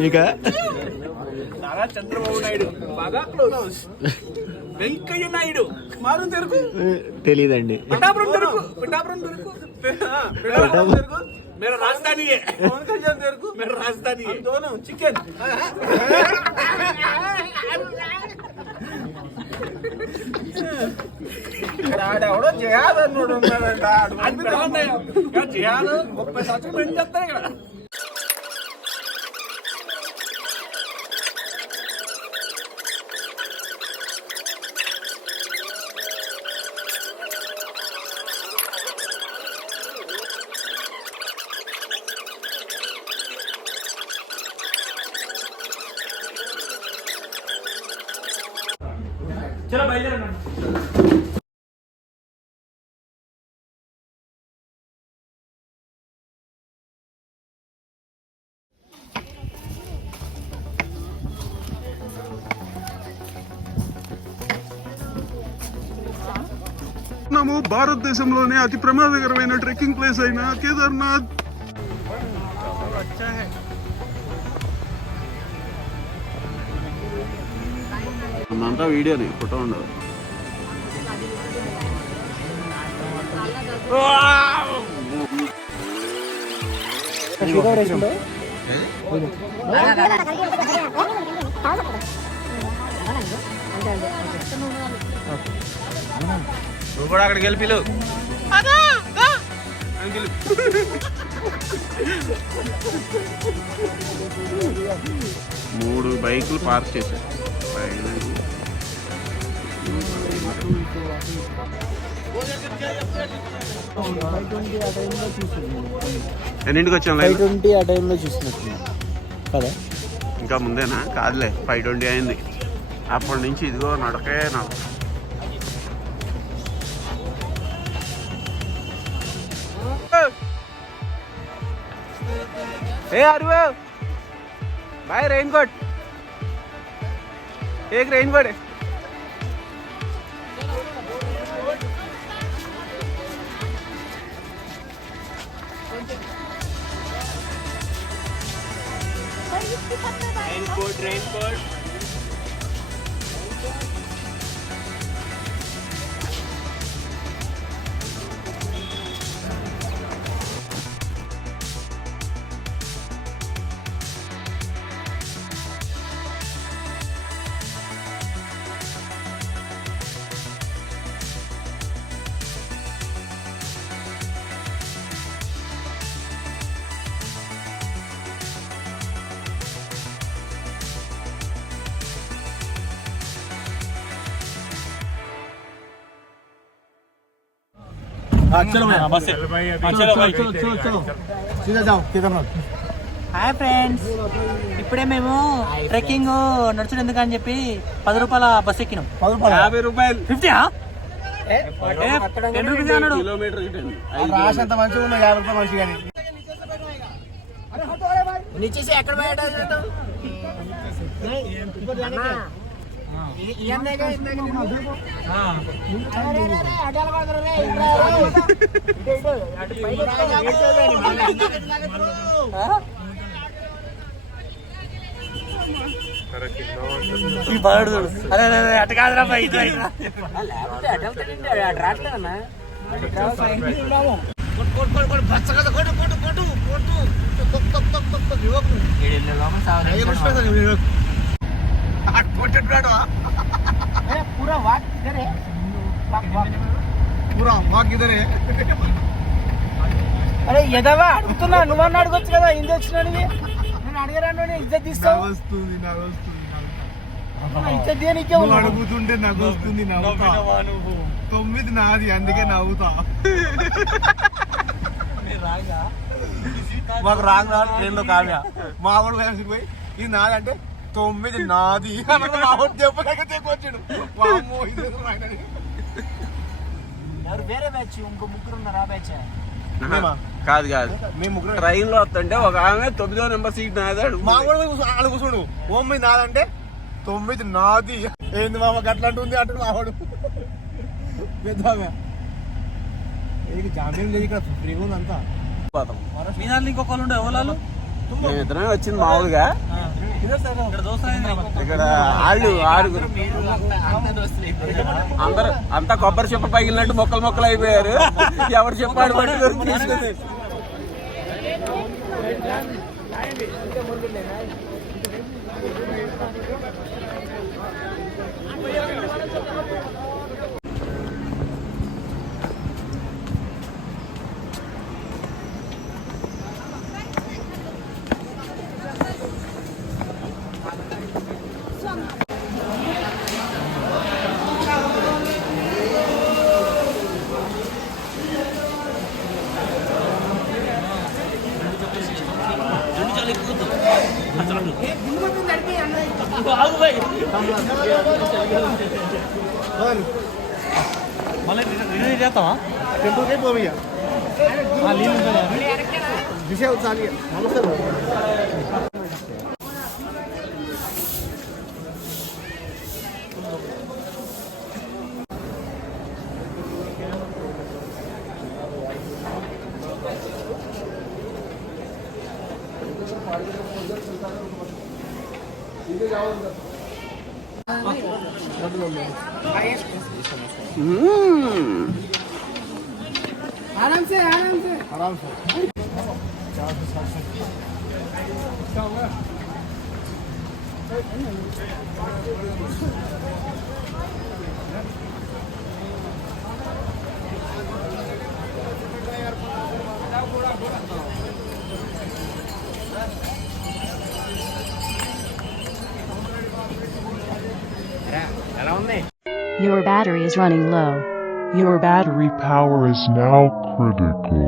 మీకా నారా చంద్రబాబు నాయుడు బాగా క్లోజ్. వెంకయ్య నాయుడు మారు తెరుకు తెలీదండి. పిఠాపురం తెరుకు मेरा राजधानी है. कौन सा जन तेरे को? मेरा राजधानी है. दोनों चिकन. ఆడెవడో చేయాలి అన్నాడు. చేయాలి 30 సంవత్సరాలు ఏం చేస్తారు ఇక్కడ. चलो బయలుదేరండి. భారతదేశంలోనే అతి ప్రమాదకరమైన ట్రెక్కింగ్ ప్లేస్ అయిన కేదార్నాథ్. అంతా వీడియోని ఫోటో ఉండదు. నువ్వు కూడా అక్కడికి వెళ్ళి పిలు. 3 బైకులు పార్క్ చేశారు. ఎన్నింటికి వచ్చాం? 5:20 ఆ టైంలో చూసినట్టున్నా కదా. ఇంకా ముందేనా? కాదులే, 5:20 అయింది. అప్పటి నుంచి ఇదిగో నడకే నాకు. भाई रेनकोट एक रेनकोट है. रेनकोट चलो भैया बस चलो भाई चलो सीधा जाओ केदारनाथ. హాయ్ ఫ్రెండ్స్, ఇప్పుడే మేము ట్రెక్కింగ్ నడుచుడు ఎందుకని చెప్పి 10 రూపాయల బస్ ఎక్కినాం. 50 రూపాయలు 50 10 రూపీస్ అన్నాడు. రాసి ఎంత మంచిగా ఉన్నా 50 రూపాయలు మంచిగా. నిచ్చేసి ఎక్కడ ఈ బాడు అరే అటు కాదురా బై ఇది రాట్లేదన్నా. पूरा वाक इधर है. पूरा वाक इधर है. అరే ఎదవా అడుగుతున్నా, నువ్వన్నా అడగొచ్చు కదా. ఇంజక్షన్ అనేది నేను అడిగాను. ఇజ్జత్ తీస్తావు. ఇజ్జత్ దేనికే అడుగుతుంటే నాకు వస్తుంది. 9 నాది, అందుకే నవ్వుతా. మాకు రాంగ్ రాదు ట్రైన్ లో కావ్య. మా వాడు పోయి ఇది నాది అంటే 9 నాది మా వాడు చెప్పొచ్చాడు. ఎవరు వేరే బ్యాచ్, ఇంకో 3 ఉన్నారు. ఆ బ్యాచ్ కాదు మేము ట్రైన్ లో వస్తుంటే ఒక ఆమె 9వ నెంబర్ సీట్ నాదాడు. మా వాడు వాళ్ళు కూర్చోడు. 9 నాదంటే 9 నాది. ఏంది మామ గట్లా అంటుంది అంటే మా వాడు పెద్ద జామీన్ లేదు ఇక్కడ, ఫ్రీగా ఉంది అంతా. మీ దాంట్లో ఇంకొకళ్ళు ఉండే ఎవరు? మేము ఇద్దరమే వచ్చింది మామూలుగా. ఇక్కడ ఆరుగురు అందరు అంతా కొబ్బరి చెప్ప పగిలినట్టు మొక్కలు అయిపోయారు. ఎవరు చెప్పాడు పట్టుకొని తీసుకుని మళ్ళీ చేస్తావా టెంపుల్కే పోవయ్యా విషయం చాలి నమస్తే. आराम से Your battery is running low. Your battery power is now critical.